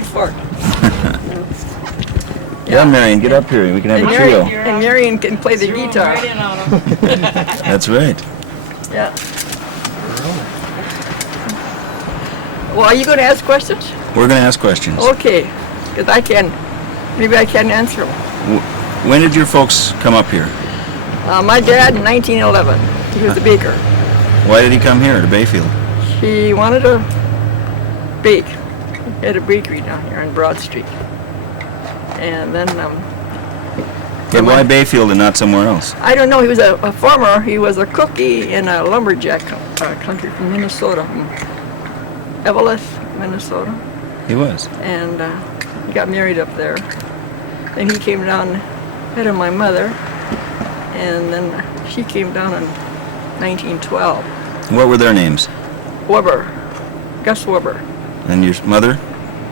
paid for it. Yeah, Marion, get up here. We can have a trio. And Marion can play the guitar. Right in on 'em. That's right. Yeah. Well, are you going to ask questions? We're going to ask questions. Okay, because maybe I can answer them. When did your folks come up here? My dad in 1911, he was a baker. Why did he come here to Bayfield? He wanted to bake. He had a bakery down here on Broad Street. And then, But why Bayfield and not somewhere else? I don't know, he was a farmer. He was a cookie in a lumberjack country from Minnesota, from Eveleth, Minnesota. He was. And he got married up there. Then he came down ahead of my mother, and then she came down in 1912. What were their names? Weber, Gus Weber. And your mother?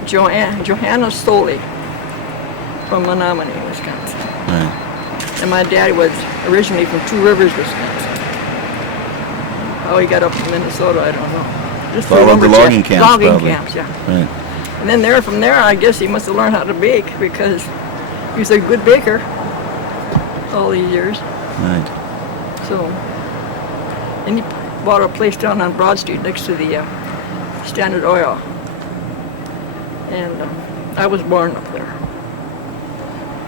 Johanna Stoley from Menominee, Wisconsin. Right. And my dad was originally from Two Rivers, Wisconsin. How he got up to Minnesota, I don't know. Just Followed the logging camps, Logging probably. camps, yeah. Right. And then from there, I guess he must have learned how to bake because he was a good baker all these years. Right. So, and he bought a place down on Broad Street next to the Standard Oil. And I was born up there.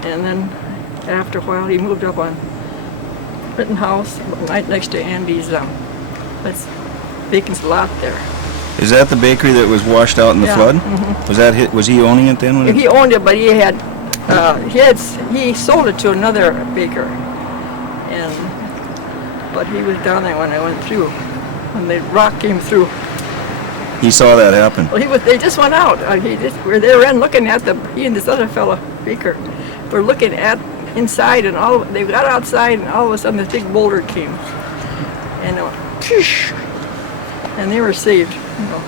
And then after a while, he moved up on Rittenhouse, right next to Andy's that's Bacon's lot there. Is that the bakery that was washed out in the Yeah, flood? mhm. Was he owning it then? When He owned it, but he sold it to another baker. But he was down there when I went through, when the rock came through. He saw that happen. Well, they just went out. They were in looking at he and this other fella, baker, were looking at inside, and they got outside, and all of a sudden this big boulder came, and it went, phew, and they were saved. You know.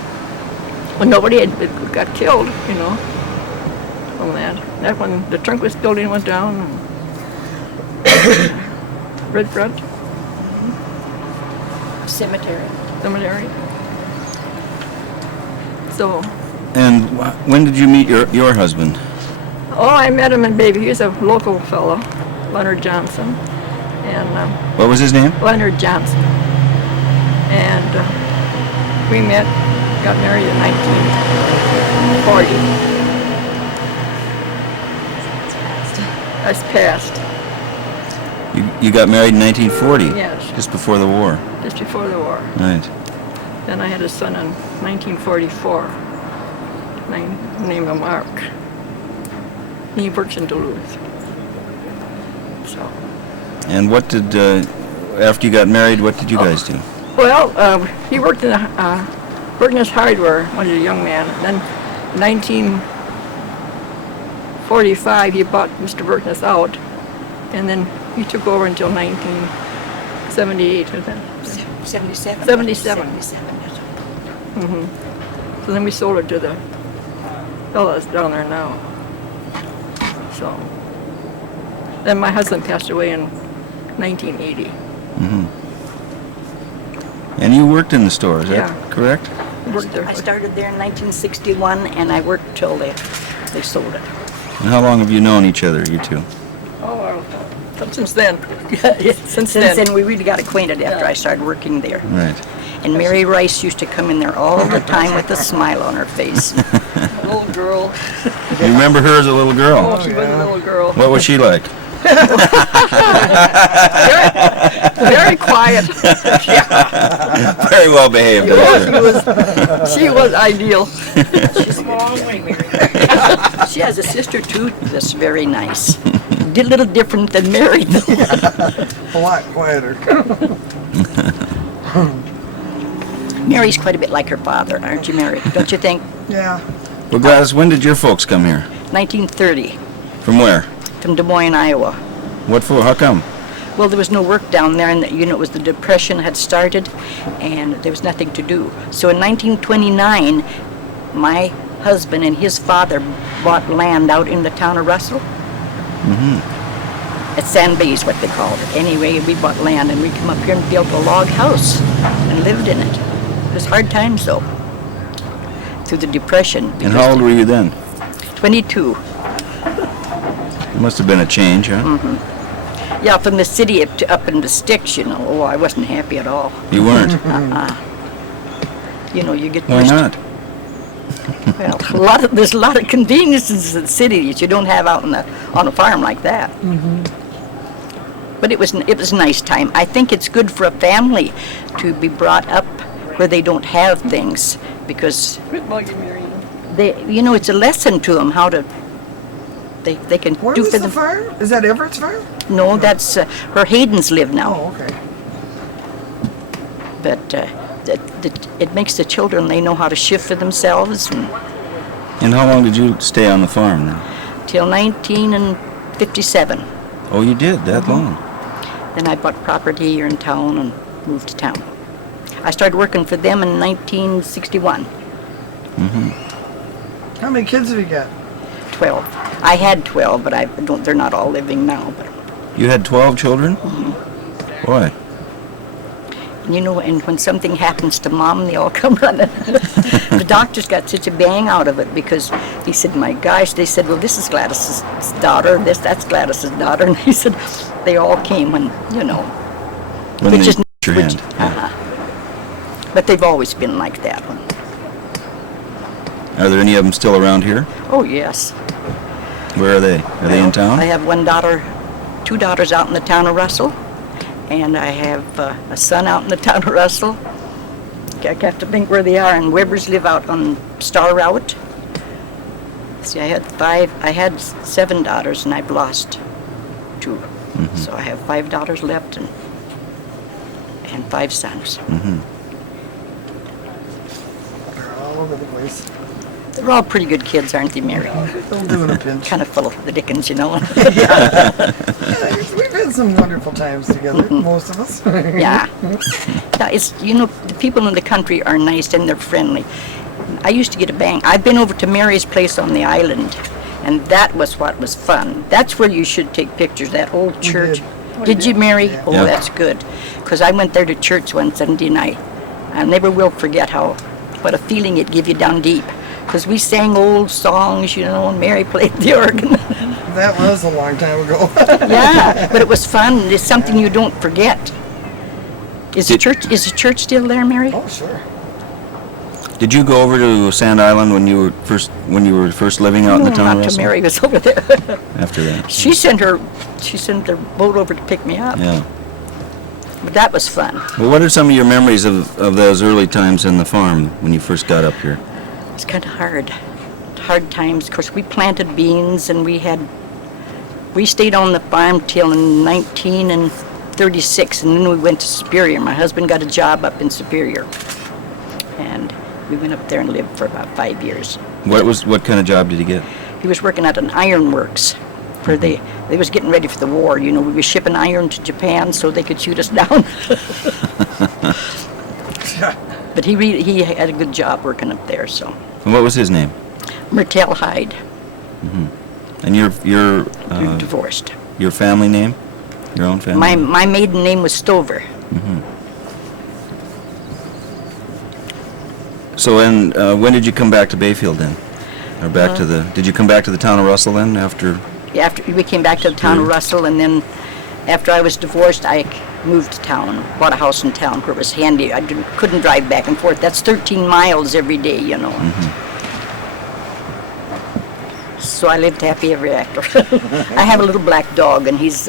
Well, nobody got killed, you know, from that. That when the Trunkless building went down, Red Front Cemetery. So. And when did you meet your husband? Oh, I met him in Baby. He was a local fellow, Leonard Johnson, and What was his name? Leonard Johnson. And we met, got married in 1940. That's past. You got married in 1940? Yes. Just before the war. Just before the war. Right. Then I had a son in 1944, named him Mark. He works in Duluth. So. And what did, after you got married, what did you guys do? Well, he worked in Berkness Hardware when he was a young man. Then, in 1945, he bought Mr. Berkness out, and then he took over until 1978. 77. 77. 77. Mm-hmm. So then we sold it to the fellas down there now. So then my husband passed away in 1980. Mm-hmm. And you worked in the store, is that correct? Worked there. I started there in 1961, and I worked till they sold it. And how long have you known each other, you two? Oh, since then. Since then, we really got acquainted after I started working there. Right. And Mary Rice used to come in there all the time with a smile on her face. A little girl. You remember her as a little girl? Oh, she was a little girl. What was she like? Very quiet. Very well behaved. She was ideal. She's a long way, Mary. She has a sister, too, that's very nice. A little different than Mary, though. A lot quieter. Mary's quite a bit like her father, aren't you, Mary? Don't you think? Yeah. Well, Gladys, when did your folks come here? 1930, From where? from Des Moines, Iowa. What for? How come? Well, there was no work down there, and it was the Depression had started, and there was nothing to do. So in 1929, my husband and his father bought land out in the town of Russell. Mm-hmm. At Sand Bay is what they called it. Anyway, we bought land, and we come up here and built a log house and lived in it. It was hard times, though, through the Depression. And how old were you then? 22. It must have been a change, huh? Yeah, from the city up in the sticks, you know. Oh, I wasn't happy at all. You weren't. You know, you get Why used to- not? Well, there's a lot of conveniences in the city that you don't have out on a farm like that. But it was a nice time. I think it's good for a family to be brought up where they don't have things, because Quit mugging Mary. it's a lesson to them how to. They can Where do was for the them. farm? Is that Everett's farm? No, that's where Hayden's live now. Oh, okay. But it makes the children, they know how to shift for themselves. And how long did you stay on the farm then? Till 1957. Oh, you did? That long? Then I bought property here in town and moved to town. I started working for them in 1961. How many kids have you got? 12. I had 12, but they're not all living now. But You had 12 children? Boy. and when something happens to Mom, they all come running. The doctors got such a bang out of it because he said, my gosh, they said, well, this is Gladys's daughter, that's Gladys's daughter. And he said, they all came when When which they is put your which- hand. Yeah. But they've always been like that one. Are there any of them still around here? Oh, yes. Where are they? Are they in town? I have two daughters out in the town of Russell, and I have a son out in the town of Russell. I have to think where they are, and Webbers live out on Star Route. See, I had 7 daughters, and I've lost 2. So I have 5 daughters left and 5 sons. They're all over the place. They're all pretty good kids, aren't they, Mary? They'll do in a pinch. Kind of full of the dickens, Yeah, we've had some wonderful times together, most of us. Yeah. Yeah, it's, the people in the country are nice and they're friendly. I used to get a bang. I've been over to Mary's place on the island, and that was what was fun. That's where you should take pictures, that old church. Did you, Mary? Yeah. Oh, Yeah. that's good. Because I went there to church one Sunday night. I never will forget what a feeling it gave you down deep. Because we sang old songs, and Mary played the organ. That was a long time ago. Yeah, but it was fun. It's something you don't forget. Is the church still there, Mary? Oh, sure. Did you go over to Sand Island when you were first living out in the town of Not to Russell? Mary was over there. After that? She sent their boat over to pick me up. Yeah. But that was fun. Well, what are some of your memories of those early times in the farm when you first got up here? It's kind of hard times. Of course, we planted beans, and we stayed on the farm till 1936, and then we went to Superior. My husband got a job up in Superior, and we went up there and lived for about 5 years. What kind of job did you get? He was working at an ironworks. They was getting ready for the war. We were shipping iron to Japan so they could shoot us down. But he had a good job working up there. So And what was his name? Gladys Hyde. And your Divorced. your family name? Your own family? My maiden name was Stover. So when did you come back to Bayfield then? Or did you come back to the town of Russell then after? After we came back to the town of Russell, and then after I was divorced, I moved to town, bought a house in town where it was handy. I couldn't drive back and forth. That's 13 miles every day, So I lived happy ever after. I have a little black dog, and he's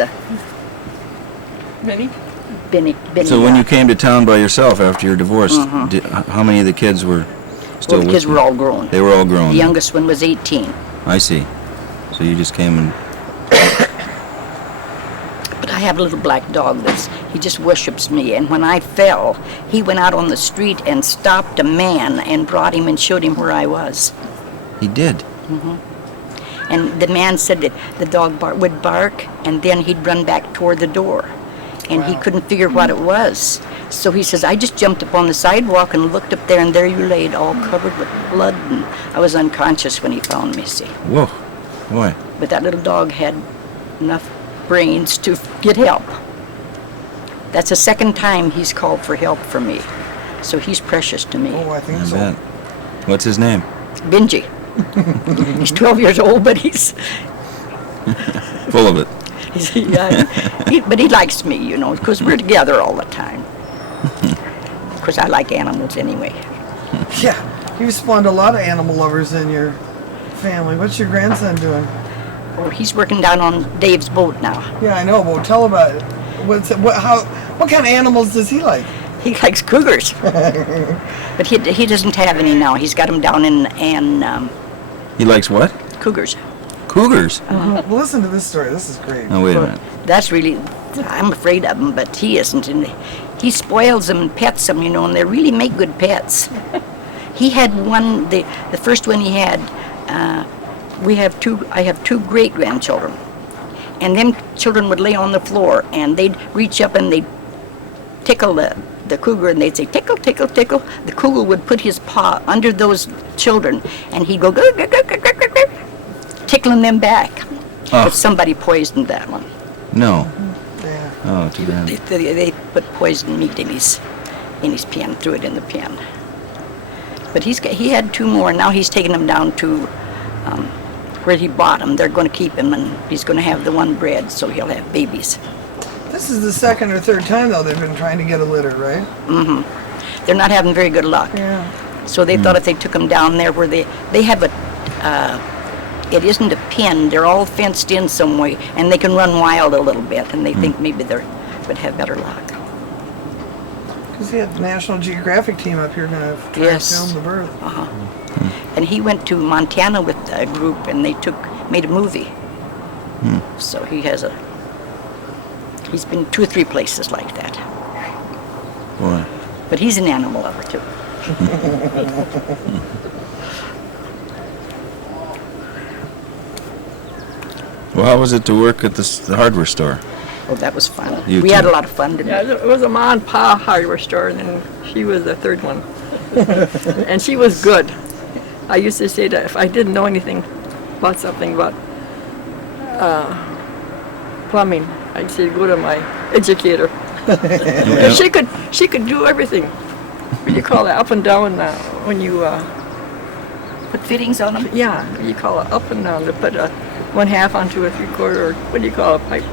Benny? Benny. So when you came to town by yourself after your divorce, how many of the kids were still the with kids you? were all grown. They were all grown. The youngest one was 18. I see. So you just came and But I have a little black dog he just worships me. And when I fell, he went out on the street and stopped a man and brought him and showed him where I was. he did. And the man said that the dog would bark, and then he'd run back toward the door. And he couldn't figure what it was. So he says, I just jumped up on the sidewalk and looked up there, and there you laid, all covered with blood. And I was unconscious when he found me, see. Whoa, boy. But that little dog had enough brains to get help. That's the second time he's called for help from me. So he's precious to me. Oh, I think I so. bet. What's his name? Benji. He's 12 years old, but he's Full of it. but he likes me, you know, because we're together all the time. Because I like animals anyway. Yeah, you've spawned a lot of animal lovers in your family. What's your grandson doing? Oh, he's working down on Dave's boat now. Yeah, I know, but tell about it. What kind of animals does he like? He likes cougars, but he doesn't have any now. He's got them down in He likes what? cougars. Cougars. Well, listen to this story. This is great. Oh, wait a minute. That's really, I'm afraid of them, but he isn't. And he spoils them and pets them, you know, and they really make good pets. He had one, the first one he had, I have two great-grandchildren. And them children would lay on the floor, and they'd reach up and they'd tickle the cougar, and they'd say, tickle, tickle, tickle. The cougar would put his paw under those children, and he'd go, "Gug, gug, gug, gug, gug, gug," tickling them back. Oh. But somebody poisoned that one. No. Yeah. Oh, too bad. They put poisoned meat in his pen, threw it in the pen. But he had two more, and now he's taking them down to where he bought them. They're going to keep him, and he's going to have the one bred, so he'll have babies. This is the second or third time, though, they've been trying to get a litter, right? They're not having very good luck. Yeah. So they thought if they took them down there where they have it isn't a pen, they're all fenced in some way, and they can run wild a little bit, and they think maybe they would have better luck. Because he had the National Geographic team up here going to try to Yes. film the birth. And he went to Montana with a group, and they made a movie. So he's been 2 or 3 places like that. Boy. But he's an animal lover too. Well, how was it to work at the hardware store? Oh, that was fun. You We had too. a lot of fun, didn't Yeah, we? it was a Ma and Pa hardware store, and then she was the third one. And she was good. I used to say that if I didn't know anything about something about plumbing, I'd say go to my educator. Yeah. She could do everything. What do you call it? Up and down when you Put fittings on them. yeah, you call it up and down to put a 1/2 onto a 3/4, or what do you call it? Pipe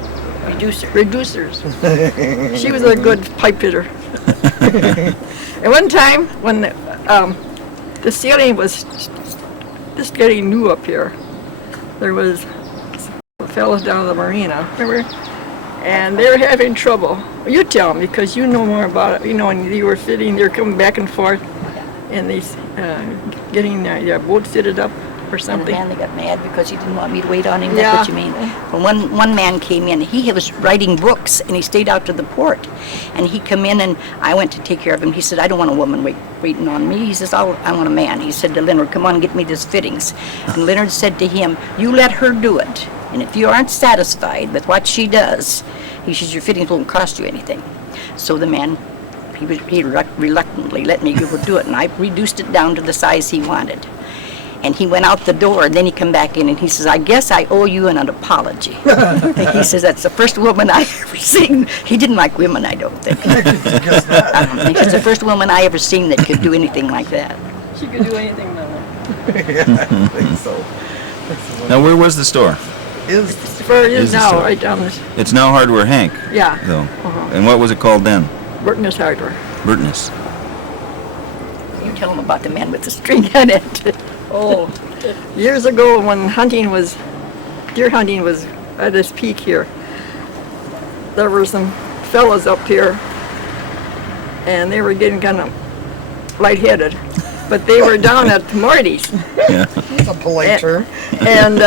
reducers. She was a good pipe fitter. And one time when the ceiling was just getting new up here, there was fellas down at the marina, remember? And they were having trouble. You tell them, because you know more about it. You know, when you were fitting, they were coming back and forth, and they getting their boat fitted up or And something. they got mad because he didn't want me to wait on him. Yeah. That's what you mean. Well, one man came in. He was writing books, and he stayed out to the port. And he come in, and I went to take care of him. He said, "I don't want a woman waiting on me." He says, "I want a man." He said to Leonard, "Come on, get me these fittings." And Leonard said to him, "You let her do it. And if you aren't satisfied with what she does," he says, "your fittings won't cost you anything." So the man, he reluctantly let me go do it, and I reduced it down to the size he wanted. And he went out the door, and then he come back in, and he says, "I guess I owe you an apology." He says, "That's the first woman I ever seen." He didn't like women, I don't think. He says, "The first woman I ever seen that could do anything like that." She could do anything now. Yeah, I think so. Now, where was the store? Is Where it Is is the now, store. right down this, It's now Hardware Hank, yeah, though. And what was it called then? Burton's Hardware. Burtness. You tell him about the man with the string on it. Oh, years ago when deer hunting was at its peak here, there were some fellas up here, and they were getting kind of lightheaded, but they were down at Marty's. Yeah. that's a polite term. And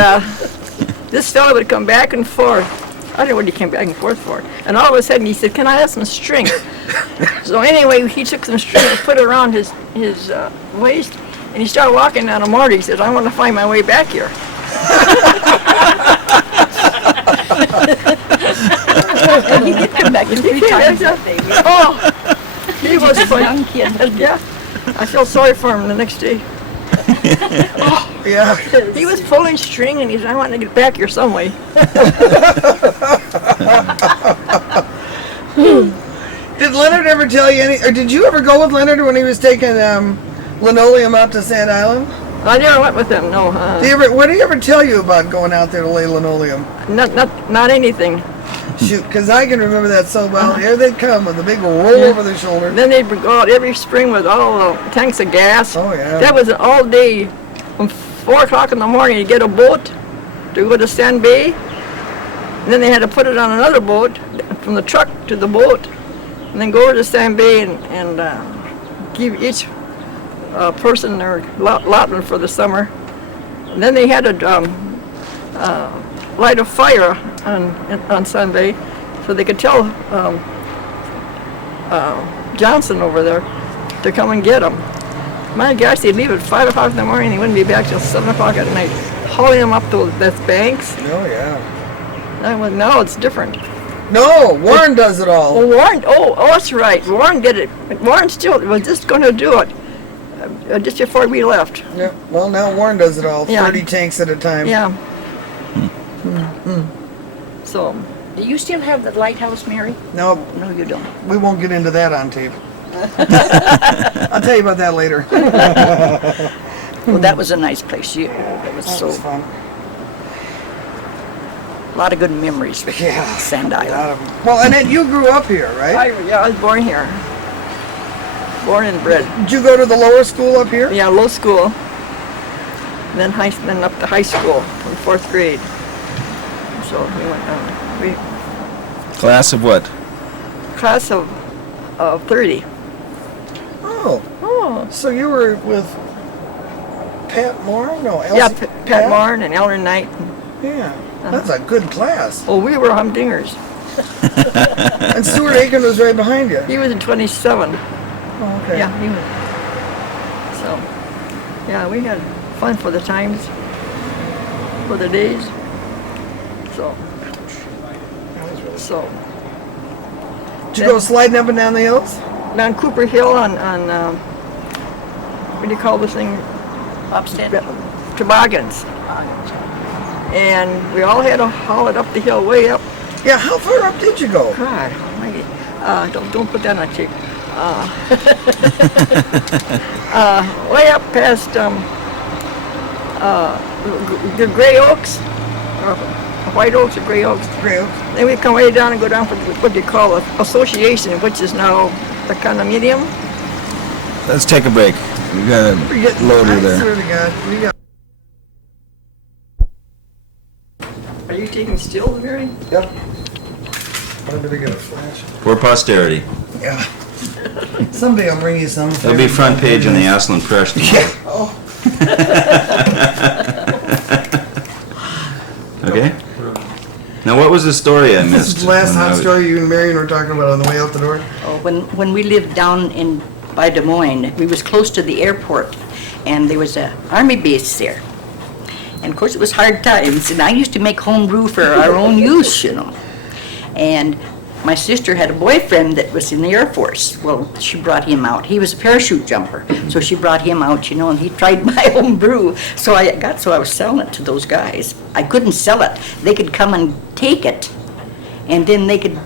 this fella would come back and forth. I don't know what he came back and forth for. And all of a sudden he said, "Can I have some string?" So anyway, he took some string and put it around his waist, and he started walking down to Marty. He said, "I want to find my way back here." And he did come back in 3 times that day. Oh, he was Young fun. kid. Yeah, I felt sorry for him the next day. Yeah. He was pulling string, and he said, "I want to get back here some way." Did Leonard ever tell you or did you ever go with Leonard when he was taking linoleum out to Sand Island? I never went with them, no. What do you ever tell you about going out there to lay linoleum? Not anything. Shoot, because I can remember that so well. Here they'd come with a big roll over their shoulder. Then they'd go out every spring with all the tanks of gas. Oh, yeah. That was all day. From 4 o'clock in the morning, you get a boat to go to Sand Bay. And then they had to put it on another boat from the truck to the boat, and then go over to Sand Bay and give each person their allotment for the summer. And then they had to light a fire on Sand Bay, so they could tell Johnson over there to come and get them. My gosh, they'd leave at 5 o'clock in the morning, they wouldn't be back till 7 o'clock at night, hauling them up those banks. Oh, yeah. Now it's different. No, Warren does it all. Oh, Warren, that's right. Warren did it. Warren still was just going to do it just before we left. Yeah. Well, now Warren does it all. Yeah. 30 tanks at a time. Yeah. So, Do you still have the lighthouse, Mary? No, No, you don't. we won't get into that on tape. I'll tell you about that later. Well, that was a nice place. It was That so was fun. a lot of good memories with Yeah. Sand Island. Well, Annette, you grew up here, right? I was born here. Born and bred. Did you go to the lower school up here? Yeah, low school. Then up to high school from 4th grade. So we went Class of what? class of 30. Oh, Oh. so you were with Pat Moore? No, Elsie. Yeah, Pat Marn and Eleanor Knight. Yeah, that's a good class. Oh, we were humdingers. And Stuart Aiken was right behind you. He was in 27. Oh, okay. Yeah, he was. So, yeah, we had fun for the times, for the days. So, Did you go sliding up and down the hills? down Cooper Hill on what do you call this thing? Upstead? Toboggans. And we all had to haul it up the hill, way up. Yeah, how far up did you go? God almighty. Don't put that on tape. Way up past the Gray Oaks, or White Oaks or Gray Oaks. Great. Then we come way down and go down for what they call an association, which is now a condominium. Let's take a break. We got a loader I there. swear to God, we got. Are you taking stills, Mary? Yep. I better get a flash. For posterity. Yeah. Someday I'll bring you some. It'll be front page in the Ashland Press tomorrow. Yeah. Oh. Okay? Now, what was the story I This missed? is the last when I hot was- story you and Marion were talking about on the way out the door. Oh, when we lived down by Des Moines, we was close to the airport, and there was a army base there. And of course, it was hard times, and I used to make home brew for our own use, And my sister had a boyfriend that was in the Air Force. Well, she brought him out. He was a parachute jumper, so she brought him out, and he tried my home brew. So I was selling it to those guys. I couldn't sell it. They could come and take it, and then they could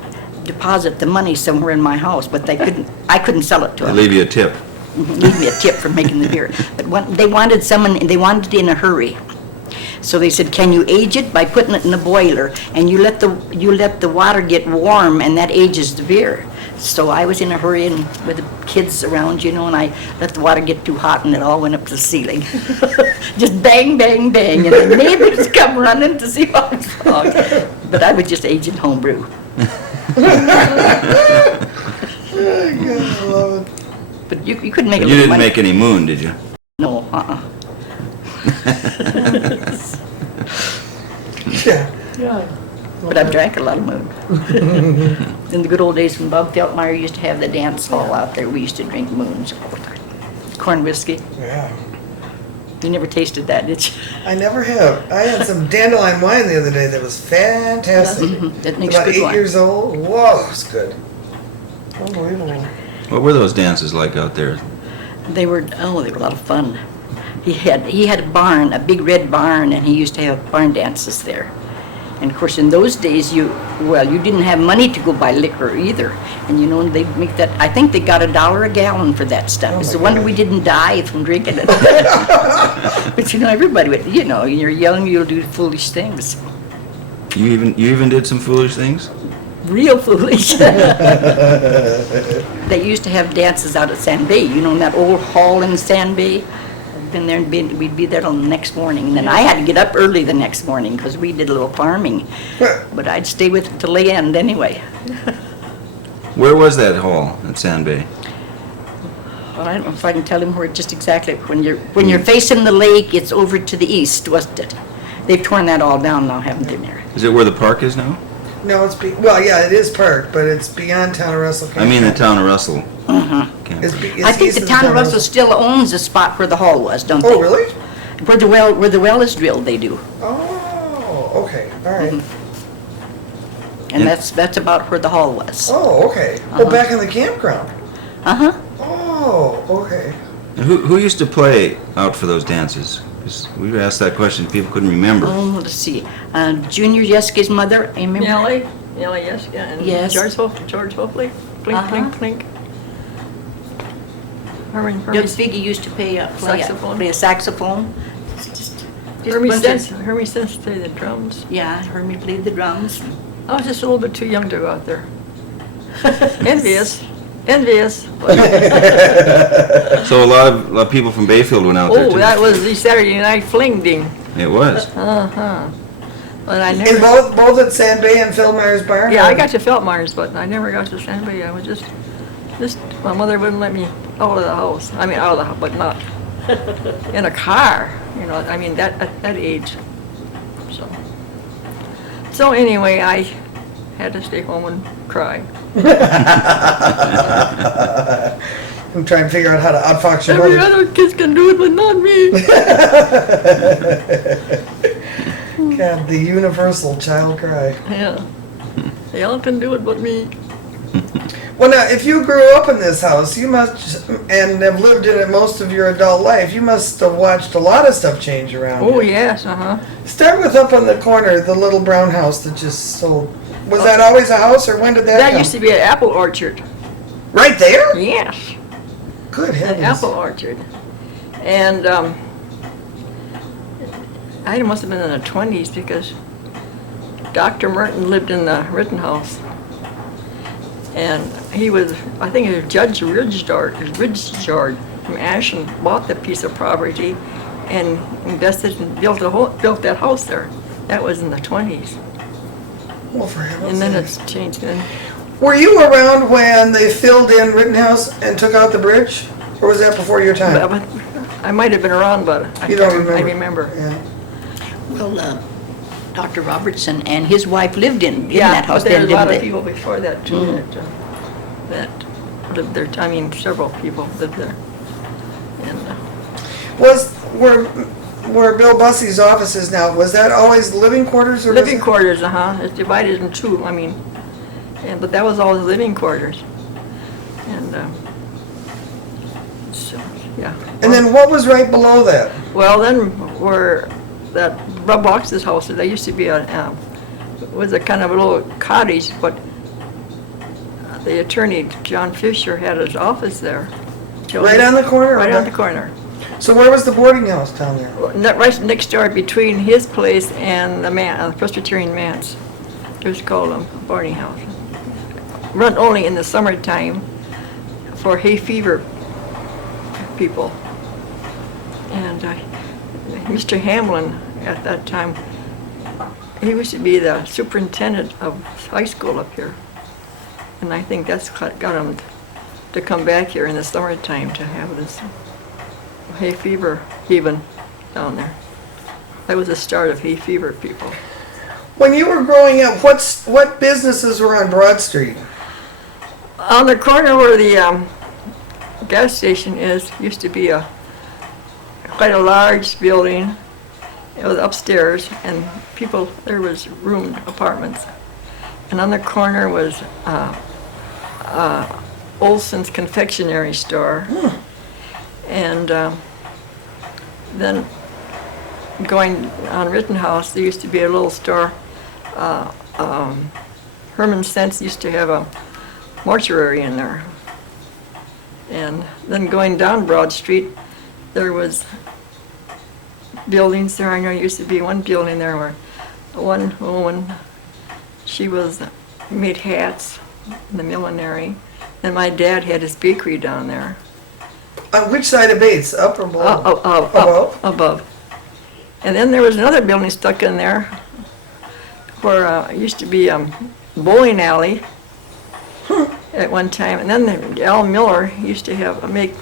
deposit the money somewhere in my house, but I couldn't sell it to I'll them. leave you a tip. Leave me a tip for making the beer. But they wanted it in a hurry. So they said, can you age it by putting it in the boiler, and you let the water get warm, and that ages the beer. So I was in a hurry and with the kids around, and I let the water get too hot, and it all went up to the ceiling. Just bang, bang, bang, and the neighbors come running to see what was wrong. But I was just aging homebrew. Oh, God, I love it. But you couldn't make a You little didn't money. make any moon, did you? No, Yeah. But I've drank a lot of moon. In the good old days when Bob Feltmeyer used to have the dance hall out there, we used to drink moons all the time. Corn whiskey. Yeah. You never tasted that, did you? I never have. I had some dandelion wine the other day that was fantastic. That makes About good 8 wine. years old. Whoa, it's good. Unbelievable. What were those dances like out there? They were a lot of fun. He had a barn, a big red barn, and he used to have barn dances there. And of course, in those days, you didn't have money to go buy liquor either. And they'd make that, I think they got $1 a gallon for that stuff. Oh It's my a wonder gosh. we didn't die from drinking it. But everybody would, you're young, you'll do foolish things. You even did some foolish things? Real foolish. They used to have dances out at Sand Bay, in that old hall in Sand Bay. I've been there, and we'd be there till the next morning. And then I had to get up early the next morning because we did a little farming. But I'd stay with it till the end anyway. Where was that hall at Sand Bay? Well, I don't know if I can tell him where just exactly. When you're facing the lake, it's over to the east, wasn't it? They've torn that all down now, haven't they, Mary? Is it where the park is now? No, well, yeah, it is park, but it's beyond Town of Russell. I mean the town of Russell. It's I think the town of Russell still owns the spot where the hall was, don't they? Oh, really? Where the well is drilled, they do. Oh, okay, all right. And that's about where the hall was. Oh, okay. Oh, back in the campground. Uh-huh. Oh, okay. And who used to play out for those dances? 'Cause we asked that question, people couldn't remember. Oh, let's see. Junior Yeski's mother, I remember. Nellie, yes, yeah, and Yes. George Hopefully, clink, Uh-huh. clink, clink. Herman, Doug Figgy used to play a saxophone. Just Hermie bunch Sense, of- Hermie Sense played the drums. Yeah, Hermie played the drums. I was just a little bit too young to go out there. Envious. Envious. So a lot of people from Bayfield went out there Oh, too. that was the Saturday night fling ding. It was. Uh-huh. But I In never, both at Sand Bay and Phil Myers Bar? yeah, I got to Feltmars, but I never got to San Bay. I was just, my mother wouldn't let me out of the house. I mean, out of the house, but not in a car, I mean, at that age. So anyway, I had to stay home and cry. I'm trying to figure out how to outfox your Every mother. other kids can do it, but not me. God, the universal child cry. Yeah. They all can do it but me. Well, now, if you grew up in this house, you must, and have lived in it most of your adult life, you must have watched a lot of stuff change around. Oh, you. yes, uh-huh. Start with up on the corner, the little brown house that just sold. Was that always a house, or when did that That come? used to be an apple orchard. Right there? Yes, Good an heavens. apple orchard. And I must have been in the 20s because Dr. Merton lived in the Rittenhouse. And he was, I think it was Judge Ridgejard from Ashen bought the piece of property and invested and built that house there. That was in the 20s. Well, for heaven's And then sakes. it's changed. And Were you around when they filled in Rittenhouse and took out the bridge? Or was that before your time? but I might have been around, but You don't remember? I remember. Yeah. Well, Dr. Robertson and his wife lived in Yeah, that house but there then, were a lot didn't of they? people before that too that lived there. I mean, several people lived there. And Where Bill Bussey's office is now, was that always living quarters or was living it- quarters, it's divided in two. I mean, but that was always living quarters. And so yeah. And then what was right below that? Well, then where that Rob Box's house, there used to be was a kind of a little cottage, but the attorney, John Fisher, had his office there. Right on the corner? Right or on the back? corner. So where was the boarding house down there? Right next door between his place and the Presbyterian manse. It was called a boarding house. Run only in the summertime for hay fever people. And Mr. Hamlin at that time, he used to be the superintendent of high school up here. And I think that's what got him to come back here in the summertime to have this hay fever heaving down there. That was the start of hay fever people. When you were growing up, what businesses were on Broad Street? On the corner where the gas station used to be quite a large building. It was upstairs, and there was roomed apartments. And on the corner was Olson's confectionery store. And then going on Rittenhouse, there used to be a little store Herman Sense used to have a mortuary in there. And then going down Broad Street, there was buildings there. I know there used to be one building there where one woman, she made hats in the millinery. And my dad had his bakery down there. On which side of Bates? Up or below? Above? Above. And then there was another building stuck in there where it used to be a bowling alley at one time. And then Al Miller used to make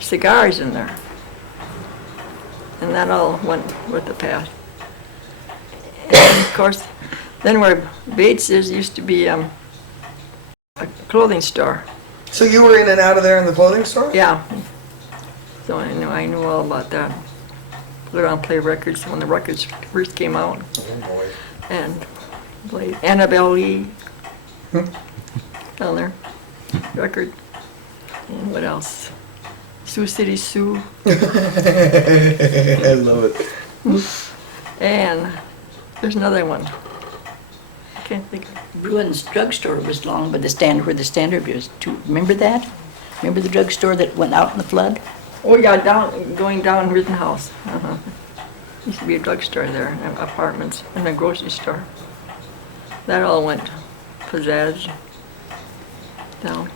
cigars in there. And that all went with the past. And of course, then where Bates is used to be a clothing store. So you were in and out of there in the clothing store? Yeah. So I knew all about that. Put around play records when the records first came out. Oh boy. And played Annabelle Lee down there. Record. And what else? Sioux City Sue. I love it. And there's another one. I can't think of it. Bruin's drugstore was long by the standard, where the standard was. Remember that? Remember the drugstore that went out in the flood? Oh yeah, going down Rittenhouse. Used to be a drugstore there, and apartments, and a grocery store. That all went pizzazz down.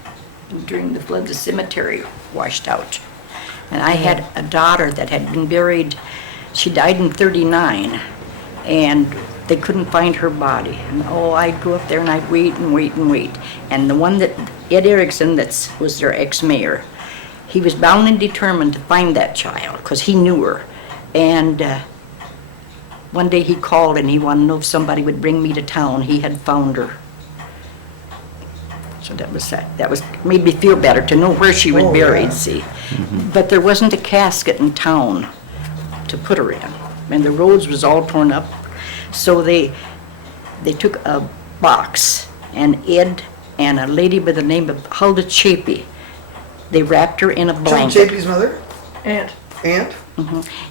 During the flood, the cemetery washed out. And I had a daughter that had been buried, she died in '39, and they couldn't find her body. And I'd go up there and I'd wait and wait and wait. And the one that, Ed Erickson, was their ex-mayor, he was bound and determined to find that child, because he knew her. And one day he called and he wanted to know if somebody would bring me to town. He had found her. So that was sad. That made me feel better to know where she was buried, see. But there wasn't a casket in town to put her in. And the roads was all torn up. So they took a box, and Ed and a lady by the name of Hulda Chapey, they wrapped her in a John blanket. Chapey's mother? Aunt. Aunt?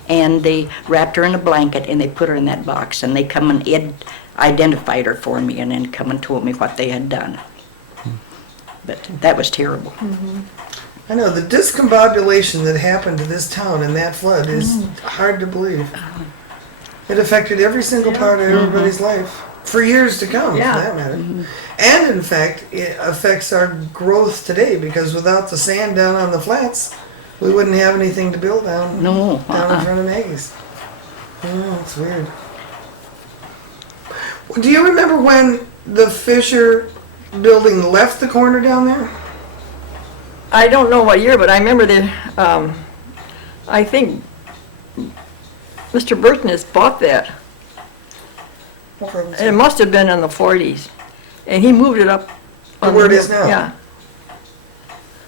And they wrapped her in a blanket and they put her in that box, and they come and Ed identified her for me and then come and told me what they had done. But that was terrible. I know, the discombobulation that happened to this town in that flood is hard to believe. It affected every single part of everybody's life for years to come, Yeah. for that matter. And in fact, it affects our growth today, because without the sand down on the flats, we wouldn't have anything to build down, No, down in front of Maggie's. Oh, it's weird. Do you remember when the Fisher building left the corner down there? I don't know what year, but I remember I think Mr. Burton has bought that. It must have been in the 40s. And he moved it up. To where it is now? Yeah.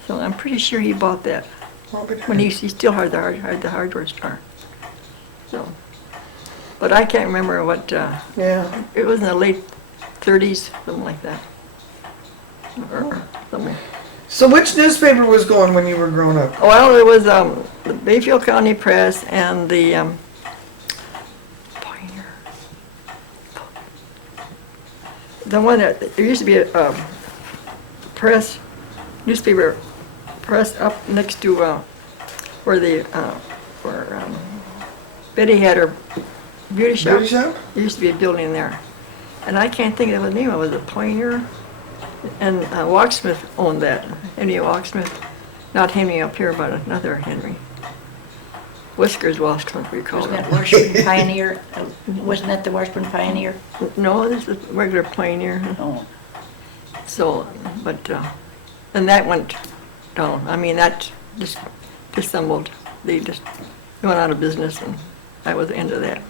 So I'm pretty sure he bought that. When he still had the hardware store. So, but I can't remember what, Yeah. it was in the late 30s, something like that. Or something. So which newspaper was going when you were growing up? Well, it was the Bayfield County Press and the Pioneer. The one that, there used to be a newspaper press up next to where Betty had her beauty shop. Beauty shop? There used to be a building there. And I can't think of the name of it. Was it Pioneer? And Walksmith owned that. Henry Walksmith. Not Henry up here, but another Henry. Whiskers Walksmith, we call wasn't that it. Washburn Pioneer? Wasn't that the Washburn Pioneer? No, this is regular Pioneer. Oh. So, but, and that went down. I mean, that just dissembled. They went out of business, and that was the end of that.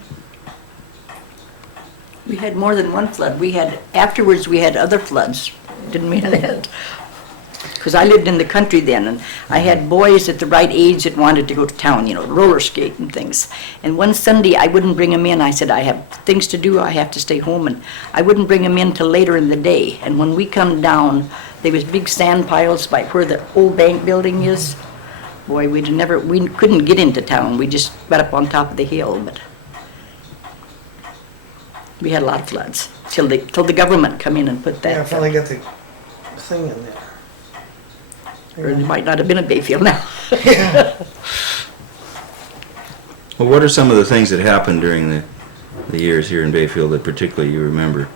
We had more than one flood. Afterwards we had other floods. Didn't mean that. Because I lived in the country then, and I had boys at the right age that wanted to go to town, roller skate and things. And one Sunday I wouldn't bring them in. I said, I have things to do, I have to stay home. And I wouldn't bring them in till later in the day. And when we come down, there was big sand piles by where the old bank building is. Boy, we couldn't get into town. We just got up on top of the hill. But We had a lot of floods till the government come in and put Yeah, I that. finally got the thing in there. Or it might not have been a Bayfield now. Yeah. Well, what are some of the things that happened during the years here in Bayfield that particularly you remember?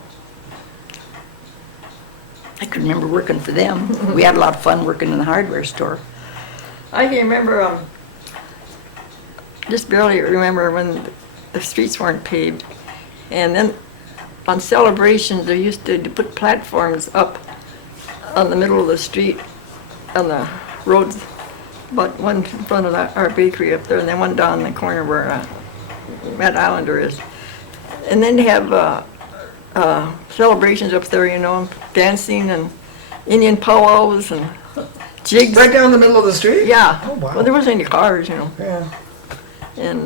I can remember working for them. We had a lot of fun working in the hardware store. I can remember, just barely remember when the streets weren't paved. And then on celebrations, they used to put platforms up on the middle of the street, on the roads, but one in front of our bakery up there, and then one down the corner where Matt Islander is. And then they have celebrations up there, you know, dancing and Indian powwows and jigs. Right down the middle of the street? Yeah. Oh, wow. Well, there wasn't any cars, you know. Yeah. And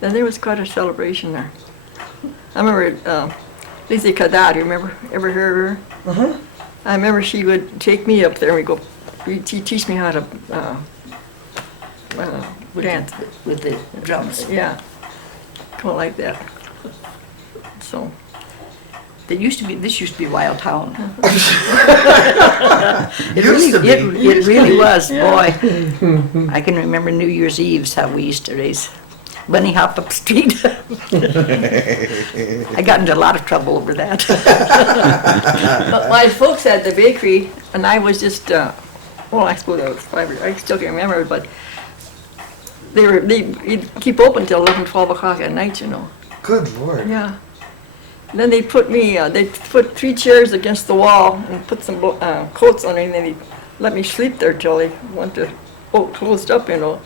then there was quite a celebration there. I remember Lizzie Cadat, you remember? Ever heard of her? Uh-huh. I remember she would take me up there and she'd teach me how to dance. With the drums. Yeah, kind of like that. So, This used to be a wild town. Used to be. It really was, Yeah. boy. I can remember New Year's Eves, how we used to raise bunny hop up street. I got into a lot of trouble over that. but my folks had the bakery, and I was just, well, I suppose I was 5 I still can remember it, but they'd keep open till 11, 12 o'clock at night, you know. Good Lord. Yeah. And then they put me, they put 3 chairs against the wall and put some coats on me, and then they let me sleep there till they went to, closed up, you know.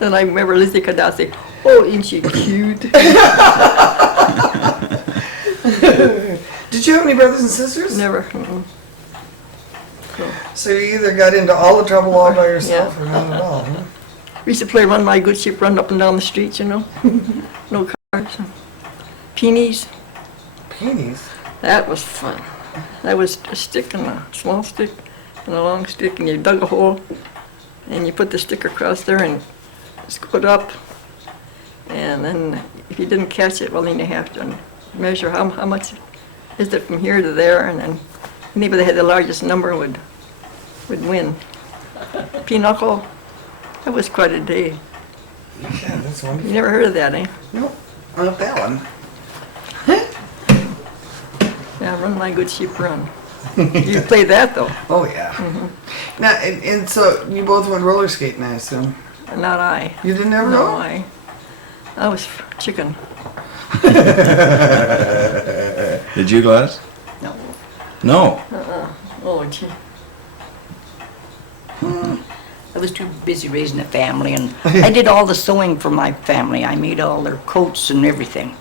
Then I remember Lizzie Cadat say, "Oh, ain't she cute?" Did you have any brothers and sisters? Never. Mm-mm. So you either got into all the trouble all by yourself or not at all, huh? We used to play Run My Good Ship, run up and down the streets, you know. No cars. Peonies. Pennies? That was fun. That was a stick and a small stick and a long stick, and you dug a hole, and you put the stick across there and scoot up. And then if you didn't catch it, well, then you have to measure how much is it from here to there, and then anybody that had the largest number would win. Pinochle, that was quite a day. Yeah, that's wonderful. You never heard of that, eh? Nope, not that one. Yeah, Run My Good Sheep Run. You played that, though. Oh, yeah. Now, and so you both went roller skating, I assume? Not I. You didn't ever No, go? I was chicken. Did you, Gladys? No. No. Oh, gee. I was too busy raising a family, and I did all the sewing for my family. I made all their coats and everything.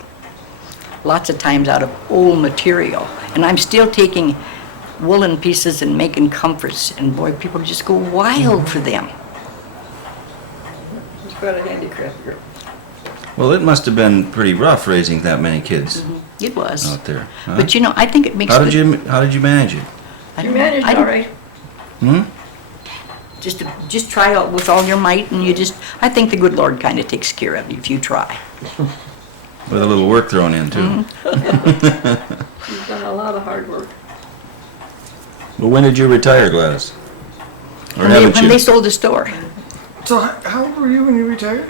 Lots of times out of old material. And I'm still taking woolen pieces and making comforts, and boy, people just go wild for them. It's quite a handicraft girl. Well, it must have been pretty rough raising that many kids It was. out there. Huh? But you know, I think it makes How the- did you manage it? I You don't know. managed I all don't- right. Hmm? Just try out with all your might, and I think the good Lord kind of takes care of you if you try. With a little work thrown in too. You've done a lot of hard work. Well, when did you retire, Gladys? Or When haven't when you? they sold the store. So how old were you when you retired?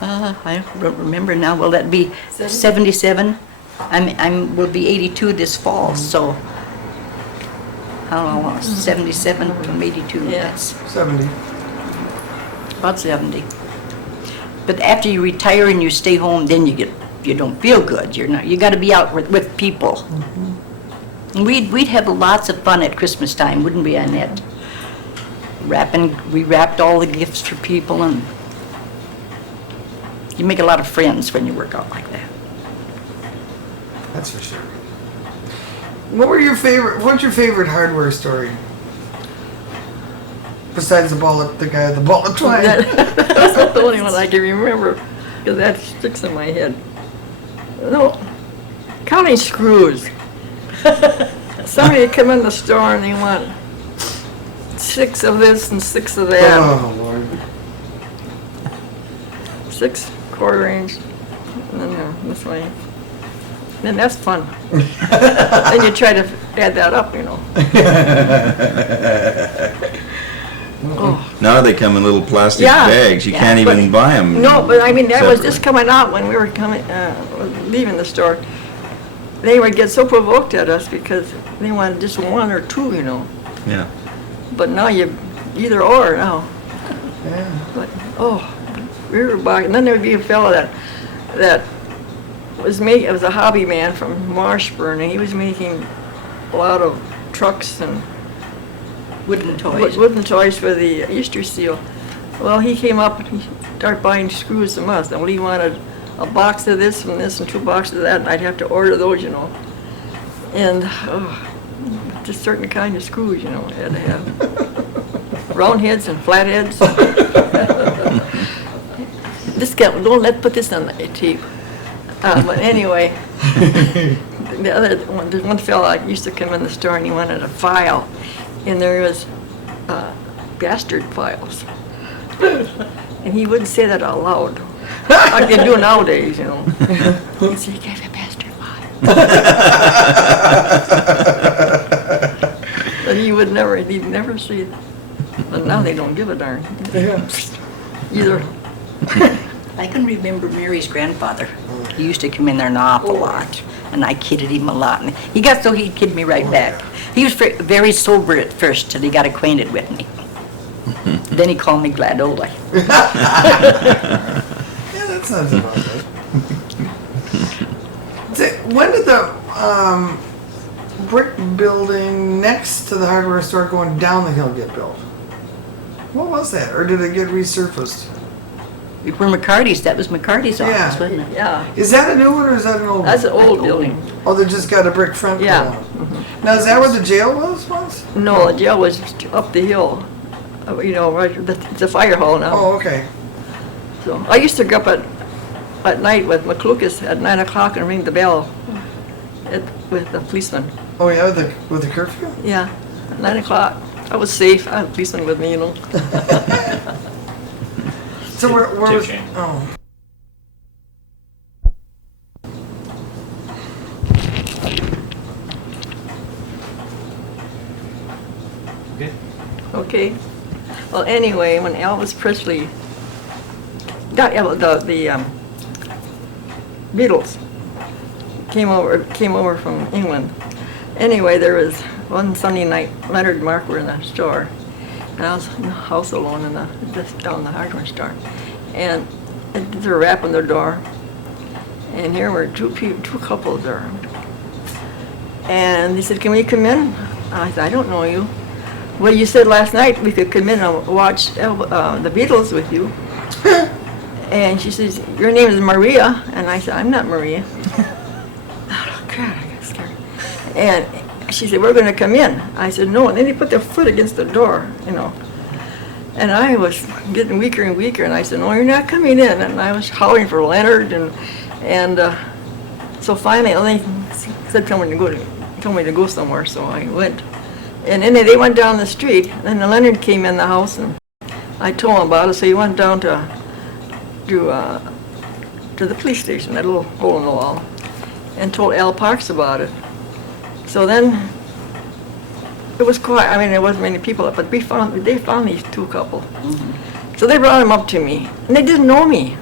I don't remember now. Will that be 77? Will be 82 this fall, so how long? 77 from 82. Yeah. That's 70. about 70. But after you retire and you stay home, then you don't feel good. You got to be out with people. And we'd have lots of fun at Christmas time, wouldn't we, Annette? We wrapped all the gifts for people, and you make a lot of friends when you work out like that. That's for sure. What's your favorite hardware story? Besides the guy with the ball of twine. That's the only one I can remember, because that sticks in my head. No, counting screws. Somebody come in the store and they want 6 of this and 6 of that. Oh, Lord. 6 quarter inch, and then this way. then that's fun. Then you try to add that up, you know. Oh. Now they come in little plastic Yeah. bags. You Yeah. can't even buy them. No, but I mean, that was just separately. coming out when we were leaving the store. They would get so provoked at us because they wanted just one or two, you know. Yeah. But now you either or now. Yeah. But we were back, and then there would be a fellow that was a hobby man from Marshburn, and he was making a lot of trucks and Wooden toys. wooden toys for the Easter seal. Well, he came up and he started buying screws from us, and he wanted a box of this and this and 2 boxes of that, and I'd have to order those, you know. And just certain kind of screws, you know, you had to have. Round heads and flat heads. Don't put this on the tape. But anyway, there's one fella used to come in the store and he wanted a file, and there was bastard files. And he wouldn't say that out loud, like they do nowadays, you know. He'd say, "Give a bastard file." But he'd never say it. But now they don't give a darn. Yeah. Either. I can remember Mary's grandfather. He used to come in there an awful lot, and I kidded him a lot. And he got so he'd kid me right back. He was very sober at first till he got acquainted with me. Then he called me Gladola. Yeah, that sounds about right. When did the brick building next to the hardware store going down the hill get built? What was that? Or did it get resurfaced? Where McCarty's, that was McCarty's Yeah. office, wasn't it? Yeah, Is that a new one or is that an old that's one? an old building. Oh, they just got a brick front Yeah. door. Now, is that where the jail was once? No, the jail was up the hill. You know, right, it's a fire hall now. Oh, okay. So I used to go up at night with McLucas at 9 o'clock and ring the bell with the policeman. Oh, yeah, with the curfew? Yeah, at 9 o'clock. I was safe. I had a policeman with me, you know. So where Tip was... chain. Oh. Good. Okay. Well, anyway, when Elvis Presley, the Beatles came over from England. Anyway, there was one Sunday night, Leonard and Mark were in the store, and I was in the house alone just down the hardware store, and they were rapping their door, and here were two couples there, and they said, "Can we come in?" I said, "I don't know you." "Well, you said last night we could come in and watch the Beatles with you." And she says, "Your name is Maria." And I said, "I'm not Maria." Oh, God, I got scared. And she said, "We're going to come in." I said, "No." And then they put their foot against the door, you know. And I was getting weaker and weaker. And I said, "No, you're not coming in." And I was howling for Leonard. And so finally, they said, told me to go somewhere. So I went. And then they went down the street, and then Leonard came in the house, and I told him about it, so he went down to the police station, that little hole in the wall, and told Al Parks about it. So then, it was quiet. I mean, there wasn't many people, but they found these two couple. So they brought him up to me, and they didn't know me.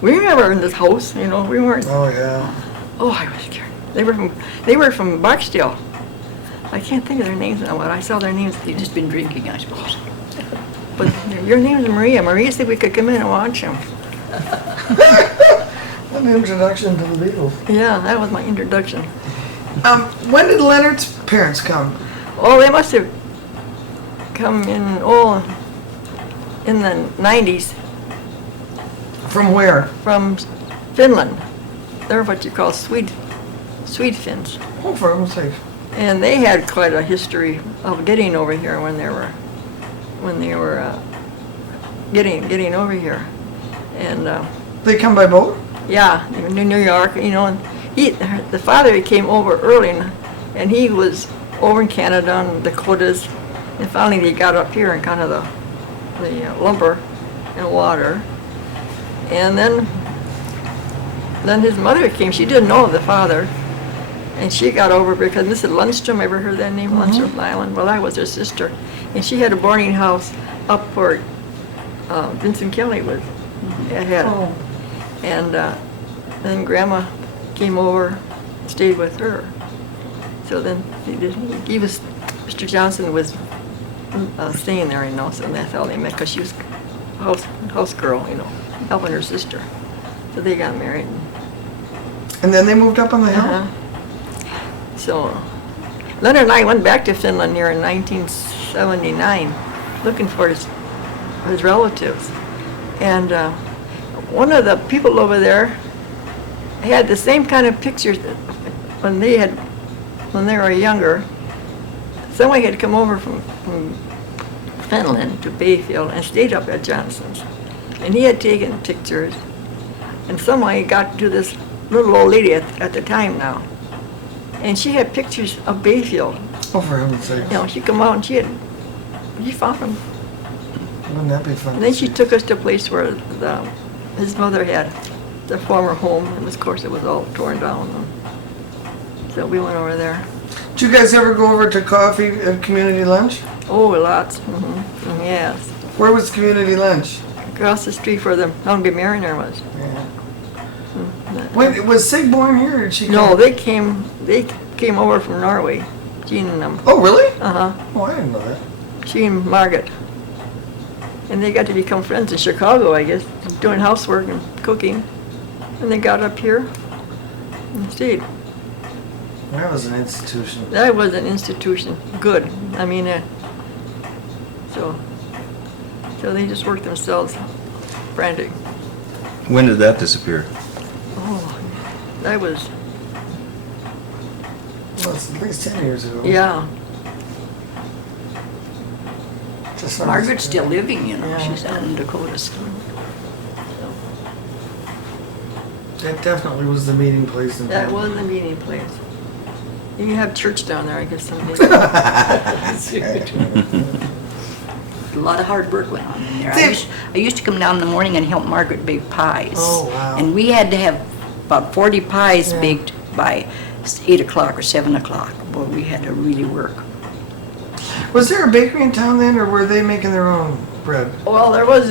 We were never in this house, you know, we weren't. Oh, yeah. Oh, I was scared. They were from Barksdale. I can't think of their names now, but I saw their names. You've just been drinking, I suppose. But your name is Maria. Maria said we could come in and watch him. An introduction to the Beatles. Yeah, that was my introduction. When did Leonard's parents come? Oh, they must have come in the 90s From where? from Finland. They're what you call Swede Finns. Oh, for heaven's sake. And they had quite a history of getting over here when they were getting over here. And They come by boat? yeah, in New York, you know, and the father came over early, and he was over in Canada and Dakotas, and finally they got up here and kind of the lumber and water, and then then his mother came. She didn't know the father. And she got over because Mrs. Lundstrom, ever heard that name, Lundstrom Island? Well, I was her sister. And she had a boarding house up where Vincent Kelly was. Had. Oh. And then Grandma came over, stayed with her. So then he was, Mr. Johnson was staying there, you know, so that's how they met, because she was house girl, you know, helping her sister. So they got married. And then they moved up on the hill? Uh-huh. So Leonard and I went back to Finland here in 1979, looking for his relatives. And one of the people over there had the same kind of pictures when they were younger. Someone had come over from Finland to Bayfield and stayed up at Johnson's. And he had taken pictures. And someone got to this little old lady at the time now. And she had pictures of Bayfield. Oh, for heaven's sake. You know, she come out and she found them. Wouldn't that be fun? And then she took us to a place where his mother had the former home, and of course it was all torn down. So we went over there. Did you guys ever go over to coffee at community lunch? Oh, lots. Mm-hmm. Yes. Where was community lunch? Across the street where the Hungry Mariner was. Yeah. Mm-hmm. Wait, was Sig born here, or did she No, come? they came over from Norway. Jean and them. Oh, really? Uh-huh. Oh, I didn't know that. She and Margaret. And they got to become friends in Chicago, I guess, doing housework and cooking. And they got up here and stayed. That was an institution. That was an institution. Good. I mean, so they just worked themselves frantic. When did that disappear? Oh, that was, Well, it's at least 10 years ago. yeah. Just so Margaret's still living, you know, Yeah. she's out in Dakota. That definitely was the meeting place in That town. was the meeting place. You have church down there, I guess, someday. A lot of hard work went on in there. Dave- I used to come down in the morning and help Margaret bake pies. Oh, wow. And we had to have about 40 pies Yeah. baked by 8 o'clock or 7 o'clock. Boy, we had to really work. Was there a bakery in town then, or were they making their own bread? Well, there was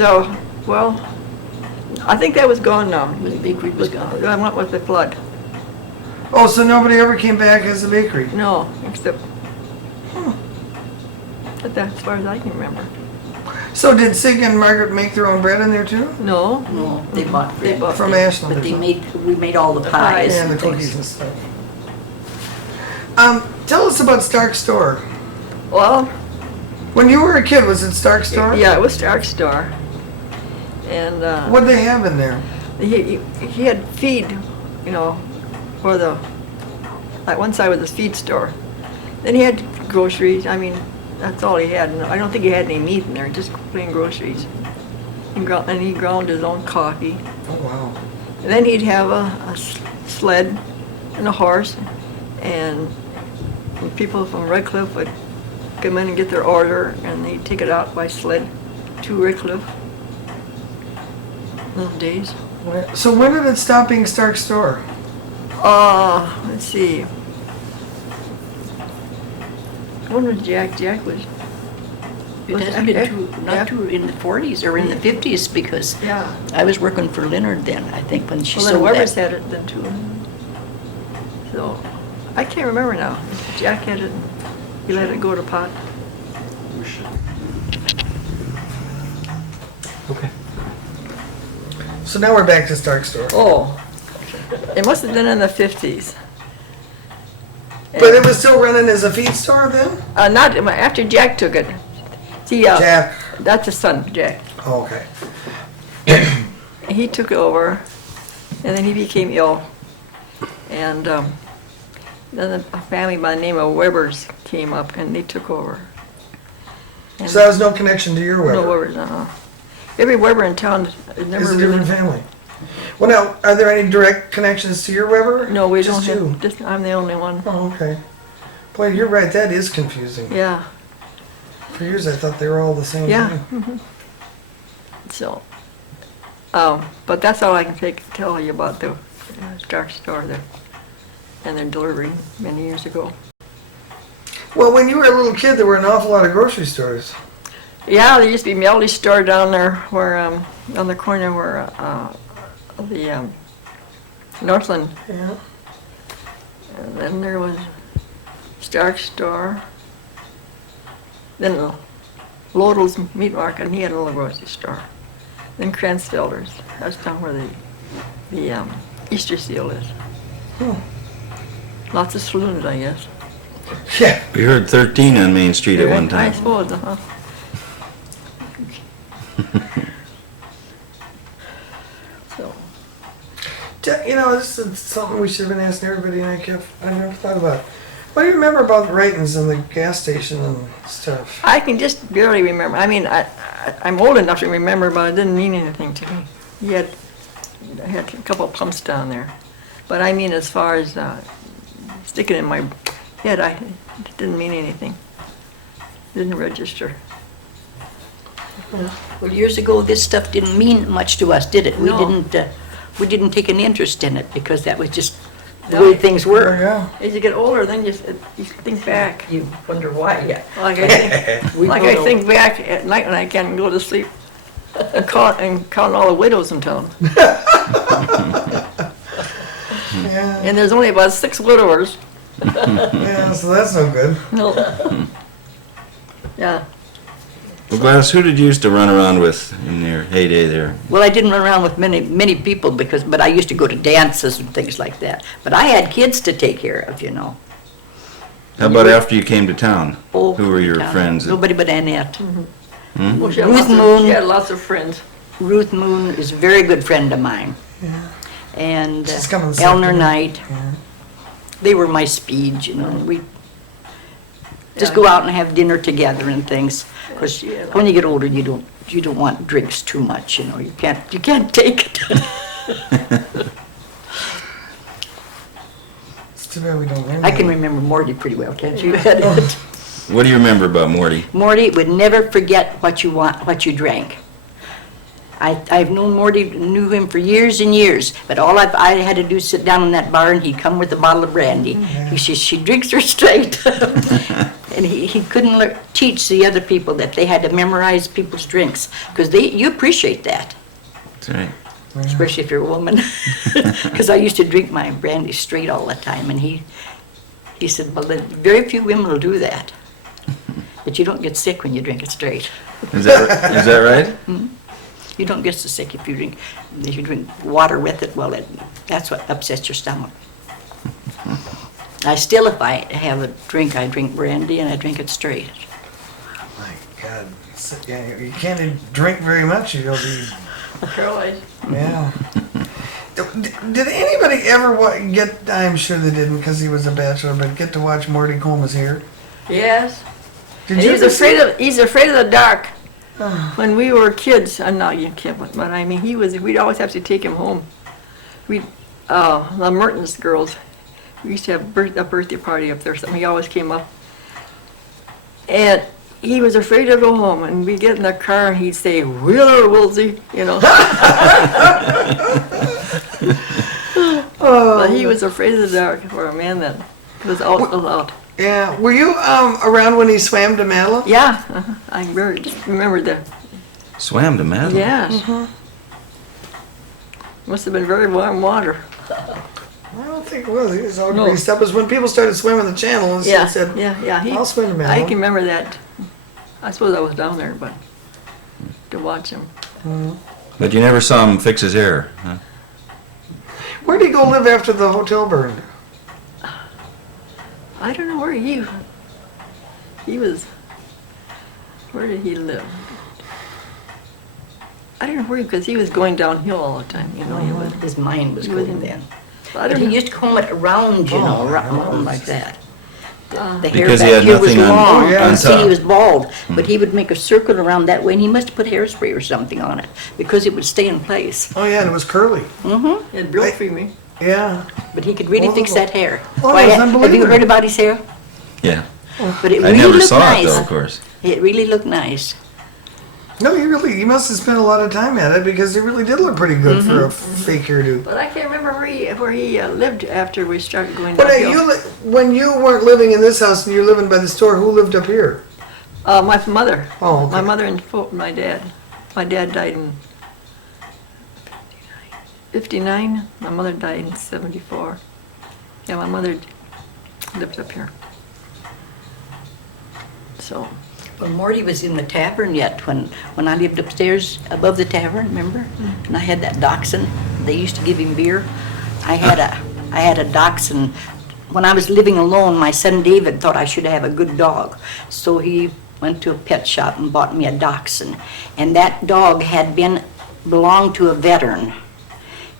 I think that was gone now. The bakery was gone. I went with the flood. Oh, so nobody ever came back as a bakery? No, except, but that's as far as I can remember. So did Sig and Margaret make their own bread in there too? No. No, they bought bread. bought From the- Ashland? But or something? we made all the The pies pies. And the and things. cookies and stuff. Tell us about Stark Store. Well, When you were a kid, was it Stark Store? yeah, it was Stark Store. And What'd they have in there? he had feed, you know, for like one side was the feed store. Then he had groceries. I mean, that's all he had. I don't think he had any meat in there, just plain groceries. And he ground his own coffee. Oh, wow. And then he'd have a sled and a horse, and people from Red Cliff would come in and get their order, and they'd take it out by sled to Red Cliff. Those days. So when did it stop being Stark Store? Let's see. When was Jack? Jack was. It was hasn't been Jack- not Jack- too in the 40s or in the 50s because Yeah. I was working for Leonard then, I think, when she Well, then sold Weber's that. had it then too. So, I can't remember now. Jack had it, he let it go to pot. We should. Okay. So now we're back to Stark Store. Oh, it must have been in the 50s. But it was still running as a feed store then? Not, after Jack took it. See, Jack. that's his son, Jack. Oh, okay. He took over, and then he became ill. And then a family by the name of Weber's came up, and they took over. And So that was no connection to your Weber? no Weber's, Every Weber in town has never It's a really... different family. Well, now, are there any direct connections to your Weber? No, we Just don't you? have, just, I'm the only one. Oh, okay. Boy, you're right, that is confusing. Yeah, For years, I thought they were all the same yeah. thing. mhm. So, but that's all I can tell you about the Stark store there. And they're delivering many years ago. Well, when you were a little kid, there were an awful lot of grocery stores. Yeah, there used to be Meldy's store down there where, on the corner where, the, Northland. Yeah. And then there was Stark store. Then Lodell's Meat Market, and he had a little grocery store. Then Cransfelder's, that's down where the Easter seal is. Lots of saloons, I guess. Yeah. We heard 13 on Main Street at one I time. suppose, So, You know, this is something we should have been asking everybody, and I never thought about it. What do you remember about the ratings in the gas station and stuff? I can just barely remember. I mean, I'm old enough to remember, but it didn't mean anything to me. I had a couple of pumps down there. But I mean, as far as sticking in my head, it didn't mean anything. Didn't register. Well, years ago, this stuff didn't mean much to us, did it? No. We didn't take an interest in it because that was just the way things Oh, were. yeah. As you get older, then you think back. You wonder why, yeah. Like I think back at night when I can't go to sleep and count all the widows in town. Yeah. And there's only about 6 widowers. Yeah, so that's no good. No. Yeah. Well, Gladys, who did you used to run around with in your heyday there? Well, I didn't run around with many people but I used to go to dances and things like that. But I had kids to take care of, you know. How about after you came to town? Oh, Who were your yeah. friends? Nobody but Annette. Well, she had Ruth lots of- Moon. She had lots of friends. Ruth Moon is a very good friend of mine. And She's coming this Eleanor afternoon. Knight. Yeah. They were my speed, you know. We just Yeah. go out and have dinner together and things. Because she had when you get older, you don't want drinks too much, you know. You can't take it. It's too bad we don't learn I that. can remember Morty pretty well, can't you? Annette? What do you remember about Morty? Morty would never forget what you drank. I've known Morty, knew him for years and years, but all I had to do is sit down in that bar and he'd come with a bottle of brandy. He says, she drinks her straight. And he couldn't teach the other people that they had to memorize people's drinks, because you appreciate that, That's right. especially if you're a woman. Because I used to drink my brandy straight all the time, and he said, well, very few women will do that. But you don't get sick when you drink it straight. Is that right? You don't get so sick if you drink water with it. Well, that's what upsets your stomach. I still, if I have a drink, I drink brandy and I drink it straight. My God. Yeah, you can't drink very much, you'll be... Paralyzed. Yeah. Did anybody ever get, I'm sure they didn't because he was a bachelor, but get to watch Morty Comb is Here? Yes. Did And you he's ever see afraid of the dark. When we were kids, I'm not a kid, but I mean, we'd always have to take him home. The Mertens girls, we used to have a birthday party up there, so he always came up. And he was afraid to go home, and we'd get in the car and he'd say, Wheeler, Woolsey, you know. But he was afraid of the dark for a man that was out. Yeah. Were you around when he swam to Madeline? Yeah, I remember that. Swam to Madeline? Yes. Must have been very warm water. I don't think it was. He was all No. greased up. It was when people started swimming the channel and Yeah, said, yeah. I'll swim to I Madeline. can remember that. I suppose I was down there, but to watch him. But you never saw him fix his hair, huh? Where'd he go live after the hotel burned? I don't know where he was. Where did he live? I don't know where because he was going downhill all the time. You know, he was. His mind was He was going in- then. I But don't he know. used to comb it around, you know, around like that. The hair Because he back had here was nothing on- long, Oh, yeah. and on see, top. he was bald, but he would make a circle around that way, and he must have put hairspray or something on it, because it would stay in place. Oh, yeah, and it was curly. It broke for me. Yeah. But he could really fix that hair. Oh, Why, it's have you unbelievable. heard about his hair? Yeah. But it I really never looked saw it, nice. though, of course. It really looked nice. No, you must have spent a lot of time at it because it really did look pretty good for a fake hairdo. But I can't remember where he lived after we started going But downhill. when you weren't living in this house and you were living by the store, who lived up here? My mother. Oh, okay. My mother and my dad. My dad died in 59. My mother died in 74. Yeah, my mother lived up here. So, Well, Morty was in the tavern yet when I lived upstairs above the tavern, remember? And I had that dachshund. They used to give him beer. I had a dachshund. When I was living alone, my son David thought I should have a good dog. So he went to a pet shop and bought me a dachshund. And that dog had belonged to a veteran.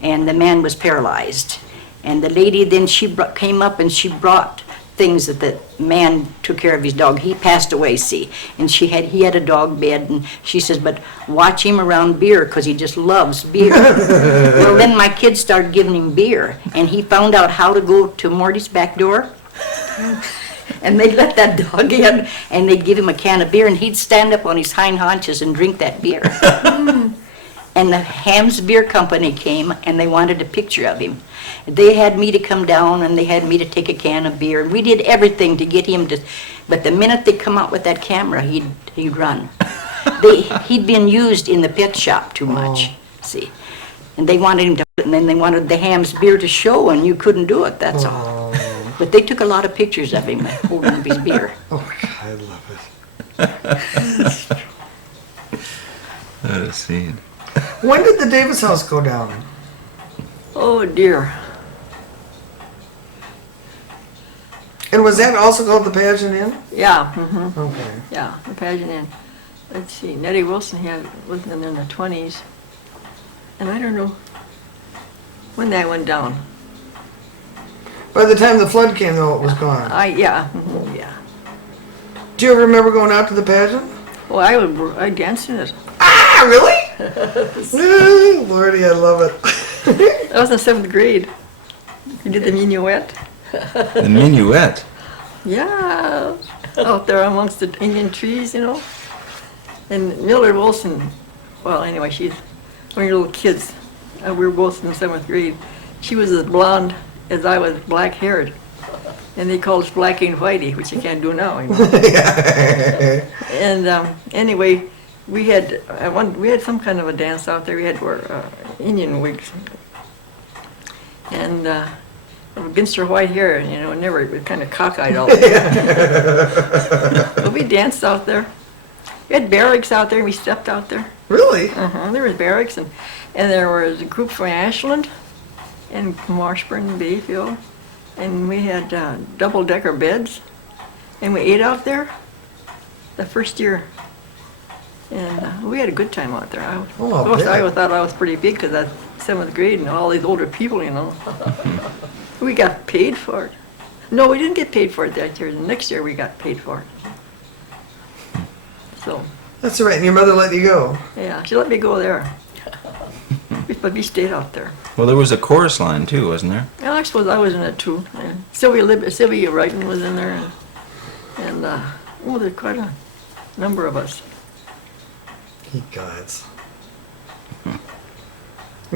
And the man was paralyzed. And the lady then came up and she brought things that the man took care of his dog. He passed away, see, and he had a dog bed, and she says, but watch him around beer because he just loves beer. Well, then my kids started giving him beer, and he found out how to go to Morty's back door, and they'd let that dog in, and they'd give him a can of beer, and he'd stand up on his hind haunches and drink that beer. And the Ham's Beer Company came, and they wanted a picture of him. They had me to come down, and they had me to take a can of beer, and we did everything to get him to, but the minute they come out with that camera, he'd run. He'd been used in the pet shop too much, see. And they wanted him to, and then they wanted the Ham's Beer to show, and you couldn't do it, that's all. But they took a lot of pictures of him holding up his beer. Oh my God, I love it. What a scene. When did the Davis house go down? oh dear. And was that also called the Pageant Inn? Yeah, Okay. yeah, the pageant inn. Let's see, Nettie Wilson was in the 20s. And I don't know when that went down. By the time the flood came, though, it was gone. Yeah. Do you ever remember going out to the pageant? Well, I danced in it. Ah, really? Ooh, Lordy, I love it. I was in 7th grade. We did the minuet. The minuet. Yeah, out there amongst the Indian trees, you know. And Mildred Wilson, well, anyway, she's one of your little kids. We were both in 7th grade. She was as blonde as I was black-haired. And they called us Blackie and Whitey, which you can't do now, you know. And anyway, we had some kind of a dance out there. We had to wear Indian wigs. And against her white hair, you know, never kind of cockeyed all the time. But we danced out there. We had barracks out there, and we stepped out there. Really? There was barracks, and there was a group from Ashland, and from Washburn and Bayfield, and we had double-decker beds, and we ate out there the first year. And we had a good time out there. Oh, Of course, I I bet. thought I was pretty big because that's 7th grade and all these older people, you know. We got paid for it. No, we didn't get paid for it that year. The next year we got paid for it. So, That's all right. And your mother let you go. yeah, she let me go there. But we stayed out there. Well, there was a chorus line too, wasn't there? Well, I suppose I was in it too. And Sylvia Wrighton was in there, and there's quite a number of us. Ye gods. And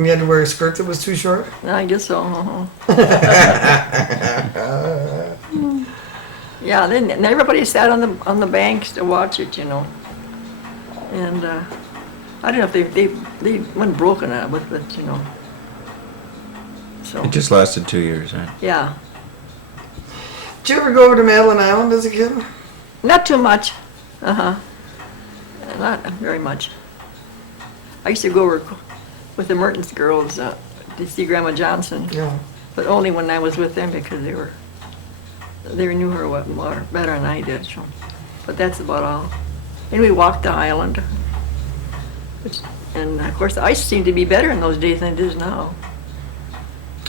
you had to wear a skirt that was too short? I guess so. Yeah, then and everybody sat on the banks to watch it, you know. And I don't know if they went broken with it, you know. So It just lasted 2 years, right? yeah, Did you ever go over to Madeline Island as a kid? not too much. Not very much. I used to go over with the Mertens girls to see Grandma Johnson, Yeah. but only when I was with them because they knew her more better than I did. So. But that's about all. And we walked the island. And of course, the ice seemed to be better in those days than it is now.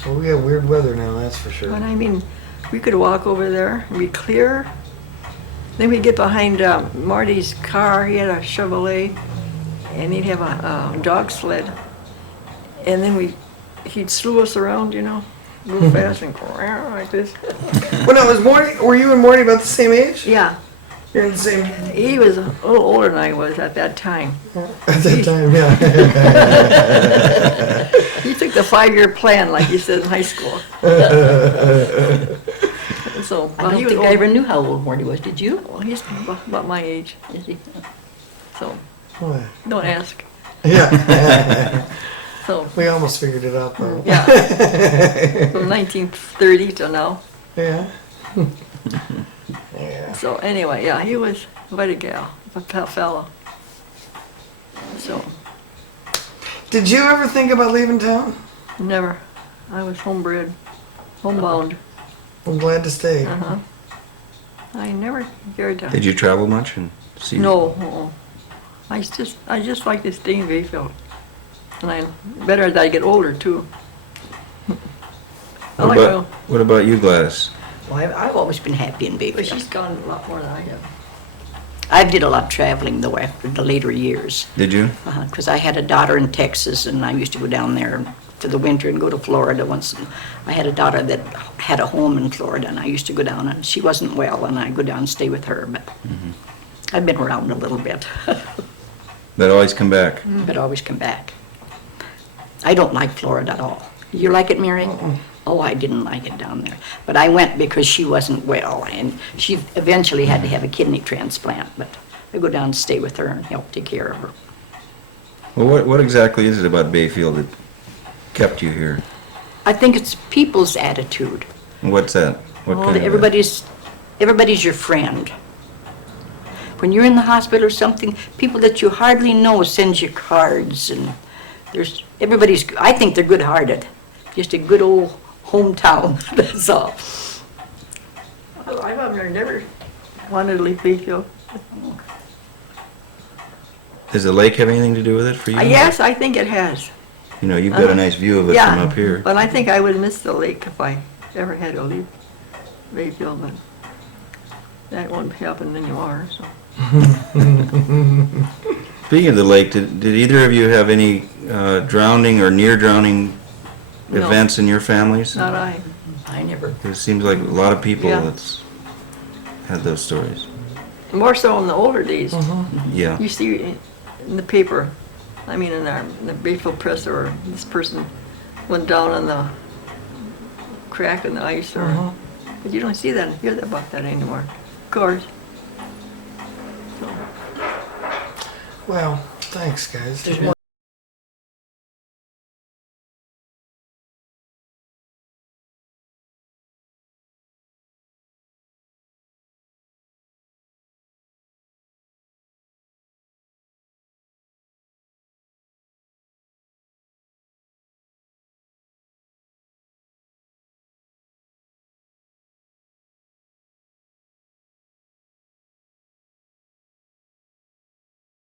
Well, we got weird weather now, that's for sure. But I mean, we could walk over there and be clear. Then we'd get behind Marty's car. He had a Chevrolet, and he'd have a dog sled. And then he'd slew us around, you know, real fast and go around like this. Well, no, was Morty, were you and Morty about the same age? Yeah, You're in the same, He was a little older than I was at that time. at that time, yeah. He took the 5-year plan, like you said in high school. So, I well, don't he was think I old. ever knew how old Morty was, did you? Well, he's about my age, Is he? so Boy. don't ask. Yeah. So, We almost figured it out though. yeah. From 1930 to now. Yeah. Yeah. So anyway, yeah, he was quite a gal, a fella. So, Did you ever think about leaving town? never. I was homebred, homebound. I'm glad to stay. Uh-huh. I never cared to. Did you travel much and see? No. I just like to stay in Bayfield. And I better as I get older too. I like oil, What about you, Gladys? Well, I've always been happy in but Bayfield. she's gone a lot more than I have. I did a lot of traveling though after the later years. Did you? Because I had a daughter in Texas, and I used to go down there for the winter and go to Florida once. I had a daughter that had a home in Florida, and I used to go down, and she wasn't well, and I'd go down and stay with her. But I've been around a little bit, But always come back. but always come back. I don't like Florida at all. You like it, Mary? Oh, I didn't like it down there. But I went because she wasn't well, and she eventually had to have a kidney transplant. But I go down and stay with her and help take care of her. Well, what exactly is it about Bayfield that kept you here? I think it's people's attitude. What's that? What Well, kind of everybody's your friend. When you're in the hospital or something, people that you hardly know send you cards, and I think they're good-hearted. Just a good old hometown, that's all. I've never wanted to leave Bayfield. Does the lake have anything to do with it for you? Yes, I think it has. You know, you've got a nice view of it Yeah, from up here. but I think I would miss the lake if I ever had to leave Bayfield, but that won't happen anymore, so. Speaking of the lake, did either of you have any drowning or near drowning No. events in your families? Not I. I never. It seems like a lot of people Yeah. that's had those stories. More so in the older days. Yeah. You see in the paper, I mean in the Bayfield Press, or this person went down on the crack in the ice, or but you don't see that, hear that about that anymore. Of course. Well, thanks, guys. There's more